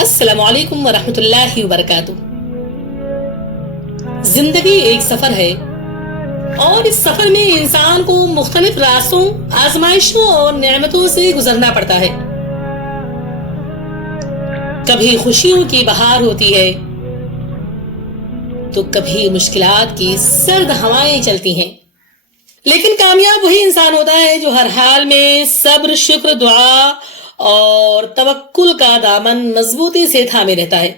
السلام علیکم ورحمۃ اللہ وبرکاتہ۔ زندگی ایک سفر ہے اور اس سفر میں انسان کو مختلف راستوں، آزمائشوں اور نعمتوں سے گزرنا پڑتا ہے۔ کبھی خوشیوں کی بہار ہوتی ہے تو کبھی مشکلات کی سرد ہوائیں چلتی ہیں، لیکن کامیاب وہی انسان ہوتا ہے جو ہر حال میں صبر، شکر، دعا اور توکل کا دامن مضبوطی سے تھامے رہتا ہے۔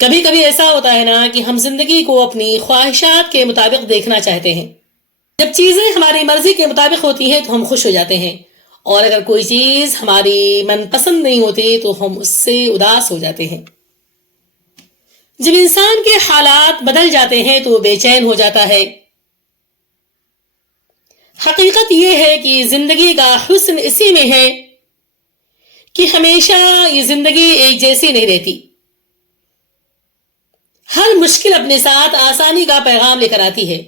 کبھی کبھی ایسا ہوتا ہے نا کہ ہم زندگی کو اپنی خواہشات کے مطابق دیکھنا چاہتے ہیں۔ جب چیزیں ہماری مرضی کے مطابق ہوتی ہیں تو ہم خوش ہو جاتے ہیں، اور اگر کوئی چیز ہماری من پسند نہیں ہوتی تو ہم اس سے اداس ہو جاتے ہیں۔ جب انسان کے حالات بدل جاتے ہیں تو وہ بے چین ہو جاتا ہے۔ حقیقت یہ ہے کہ زندگی کا حسن اسی میں ہے کہ ہمیشہ یہ زندگی ایک جیسی نہیں رہتی۔ ہر مشکل اپنے ساتھ آسانی کا پیغام لے کر آتی ہے۔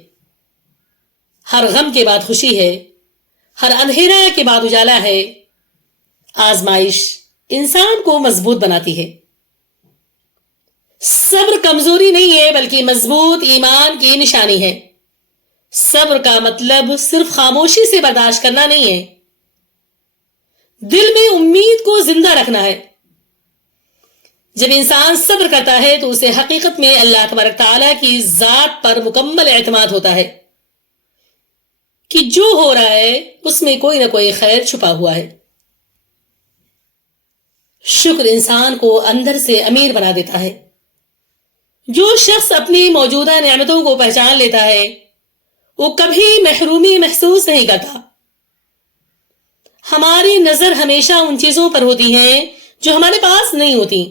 ہر غم کے بعد خوشی ہے، ہر اندھیرا کے بعد اجالا ہے۔ آزمائش انسان کو مضبوط بناتی ہے۔ صبر کمزوری نہیں ہے بلکہ مضبوط ایمان کی نشانی ہے۔ صبر کا مطلب صرف خاموشی سے برداشت کرنا نہیں ہے، دل میں امید کو زندہ رکھنا ہے۔ جب انسان صبر کرتا ہے تو اسے حقیقت میں اللہ تبارک تعالیٰ کی ذات پر مکمل اعتماد ہوتا ہے کہ جو ہو رہا ہے اس میں کوئی نہ کوئی خیر چھپا ہوا ہے۔ شکر انسان کو اندر سے امیر بنا دیتا ہے۔ جو شخص اپنی موجودہ نعمتوں کو پہچان لیتا ہے وہ کبھی محرومی محسوس نہیں کرتا۔ ہماری نظر ہمیشہ ان چیزوں پر ہوتی ہے جو ہمارے پاس نہیں ہوتی،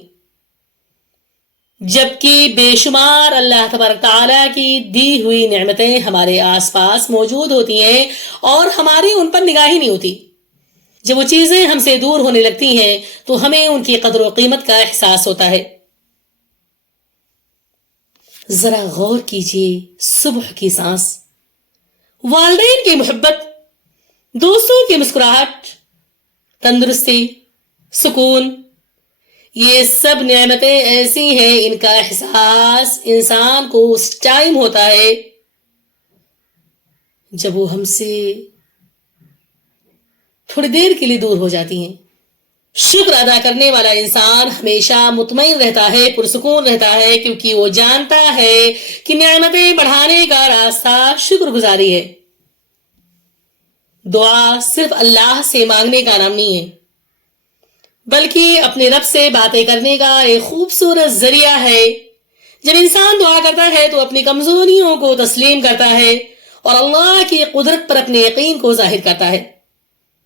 جبکہ بے شمار اللہ تبارک تعالیٰ کی دی ہوئی نعمتیں ہمارے آس پاس موجود ہوتی ہیں اور ہماری ان پر نگاہ ہی نہیں ہوتی۔ جب وہ چیزیں ہم سے دور ہونے لگتی ہیں تو ہمیں ان کی قدر و قیمت کا احساس ہوتا ہے۔ ذرا غور کیجیے، صبح کی سانس، والدین کی محبت، دوستوں کی مسکراہٹ، تندرستی، سکون، یہ سب نعمتیں ایسی ہیں ان کا احساس انسان کو اس ٹائم ہوتا ہے جب وہ ہم سے تھوڑی دیر کے لیے دور ہو جاتی ہیں۔ شکر ادا کرنے والا انسان ہمیشہ مطمئن رہتا ہے، پرسکون رہتا ہے، کیونکہ وہ جانتا ہے کہ نعمتیں بڑھانے کا راستہ شکر گزاری ہے۔ دعا صرف اللہ سے مانگنے کا نام نہیں ہے بلکہ اپنے رب سے باتیں کرنے کا ایک خوبصورت ذریعہ ہے۔ جب انسان دعا کرتا ہے تو اپنی کمزوریوں کو تسلیم کرتا ہے اور اللہ کی قدرت پر اپنے یقین کو ظاہر کرتا ہے۔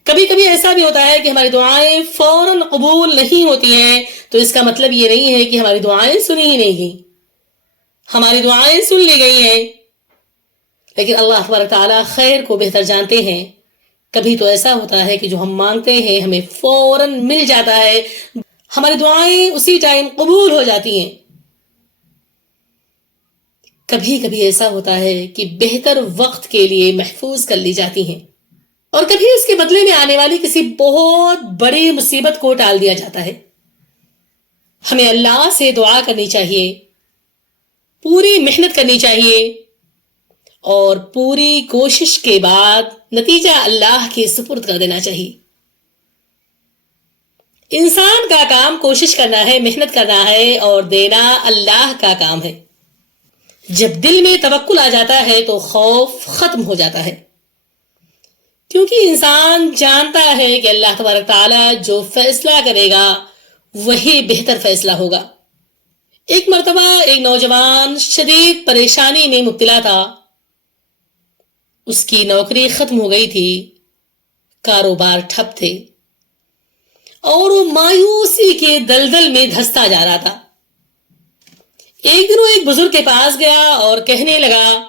کبھی کبھی ایسا بھی ہوتا ہے کہ ہماری دعائیں فوراً قبول نہیں ہوتی ہیں، تو اس کا مطلب یہ نہیں ہے کہ ہماری دعائیں سنی ہی نہیں گئیں۔ ہماری دعائیں سن لی گئی ہیں، لیکن اللہ تبارک تعالیٰ خیر کو بہتر جانتے ہیں۔ کبھی تو ایسا ہوتا ہے کہ جو ہم مانگتے ہیں ہمیں فوراً مل جاتا ہے، ہماری دعائیں اسی ٹائم قبول ہو جاتی ہیں۔ کبھی کبھی ایسا ہوتا ہے کہ بہتر وقت کے لیے محفوظ کر لی جاتی ہیں، اور کبھی اس کے بدلے میں آنے والی کسی بہت بڑی مصیبت کو ٹال دیا جاتا ہے۔ ہمیں اللہ سے دعا کرنی چاہیے، پوری محنت کرنی چاہیے، اور پوری کوشش کے بعد نتیجہ اللہ کے سپرد کر دینا چاہیے۔ انسان کا کام کوشش کرنا ہے، محنت کرنا ہے، اور دینا اللہ کا کام ہے۔ جب دل میں توکل آ جاتا ہے تو خوف ختم ہو جاتا ہے، کیونکہ انسان جانتا ہے کہ اللہ تبارک تعالیٰ جو فیصلہ کرے گا وہی بہتر فیصلہ ہوگا۔ ایک مرتبہ ایک نوجوان شدید پریشانی میں مبتلا تھا۔ اس کی نوکری ختم ہو گئی تھی، کاروبار ٹھپ تھے، اور وہ مایوسی کے دلدل میں دھستا جا رہا تھا۔ ایک دن وہ ایک بزرگ کے پاس گیا اور کہنے لگا،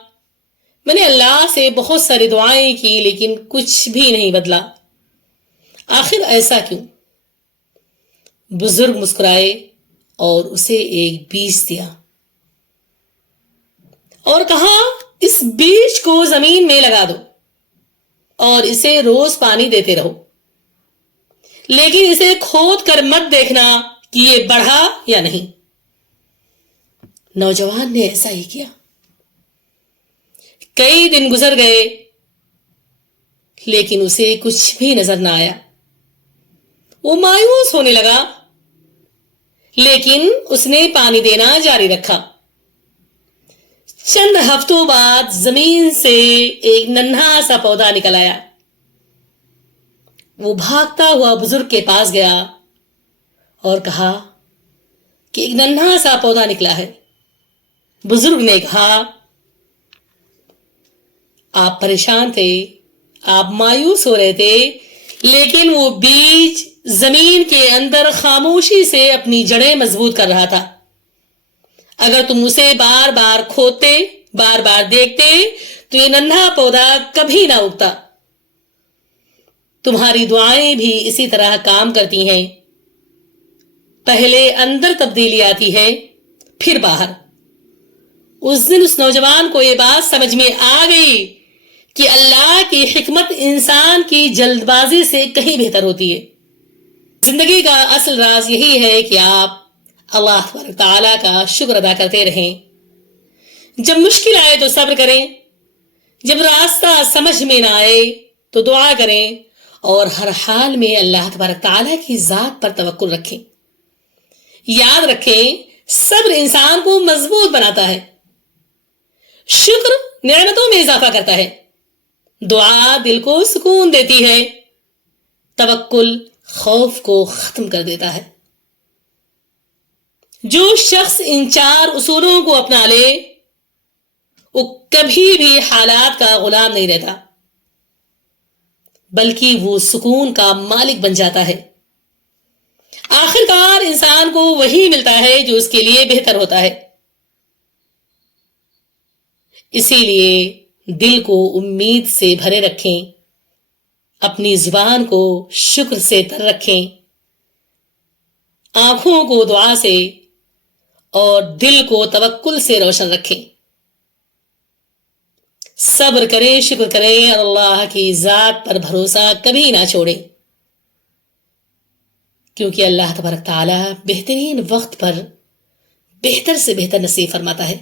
میں نے اللہ سے بہت ساری دعائیں کی لیکن کچھ بھی نہیں بدلا، آخر ایسا کیوں؟ بزرگ مسکرائے اور اسے ایک بیج دیا اور کہا، اس بیج کو زمین میں لگا دو اور اسے روز پانی دیتے رہو۔ لیکن اسے کھود کر مت دیکھنا کہ یہ بڑھا یا نہیں۔ نوجوان نے ایسا ہی کیا۔ کئی دن گزر گئے لیکن اسے کچھ بھی نظر نہ آیا۔ وہ مایوس ہونے لگا، لیکن اس نے پانی دینا جاری رکھا۔ چند ہفتوں بعد زمین سے ایک ننھا سا پودا نکل آیا۔ وہ بھاگتا ہوا بزرگ کے پاس گیا اور کہا کہ ایک ننھا سا پودا نکلا ہے۔ بزرگ نے کہا، آپ پریشان تھے، آپ مایوس ہو رہے تھے، لیکن وہ بیج زمین کے اندر خاموشی سے اپنی جڑیں مضبوط کر رہا تھا۔ اگر تم اسے بار بار کھودتے، بار بار دیکھتے تو یہ ننھا پودا کبھی نہ اگتا۔ تمہاری دعائیں بھی اسی طرح کام کرتی ہیں، پہلے اندر تبدیلی آتی ہے پھر باہر۔ اس دن اس نوجوان کو یہ بات سمجھ میں آ گئی کہ اللہ کی حکمت انسان کی جلد بازی سے کہیں بہتر ہوتی ہے۔ زندگی کا اصل راز یہی ہے کہ آپ اللہ تعالیٰ کا شکر ادا کرتے رہیں۔ جب مشکل آئے تو صبر کریں، جب راستہ سمجھ میں نہ آئے تو دعا کریں، اور ہر حال میں اللہ تبارک تعالیٰ کی ذات پر توکل رکھیں۔ یاد رکھیں، صبر انسان کو مضبوط بناتا ہے، شکر نعمتوں میں اضافہ کرتا ہے، دعا دل کو سکون دیتی ہے، توکل خوف کو ختم کر دیتا ہے۔ جو شخص ان 4 اصولوں کو اپنا لے وہ کبھی بھی حالات کا غلام نہیں رہتا، بلکہ وہ سکون کا مالک بن جاتا ہے۔ آخر کار انسان کو وہی ملتا ہے جو اس کے لیے بہتر ہوتا ہے۔ اسی لیے دل کو امید سے بھرے رکھیں، اپنی زبان کو شکر سے تر رکھیں، آنکھوں کو دعا سے اور دل کو توکل سے روشن رکھیں۔ صبر کریں، شکر کریں، اور اللہ کی ذات پر بھروسہ کبھی نہ چھوڑیں، کیونکہ اللہ تبارک تعالیٰ بہترین وقت پر بہتر سے بہتر نصیب فرماتا ہے۔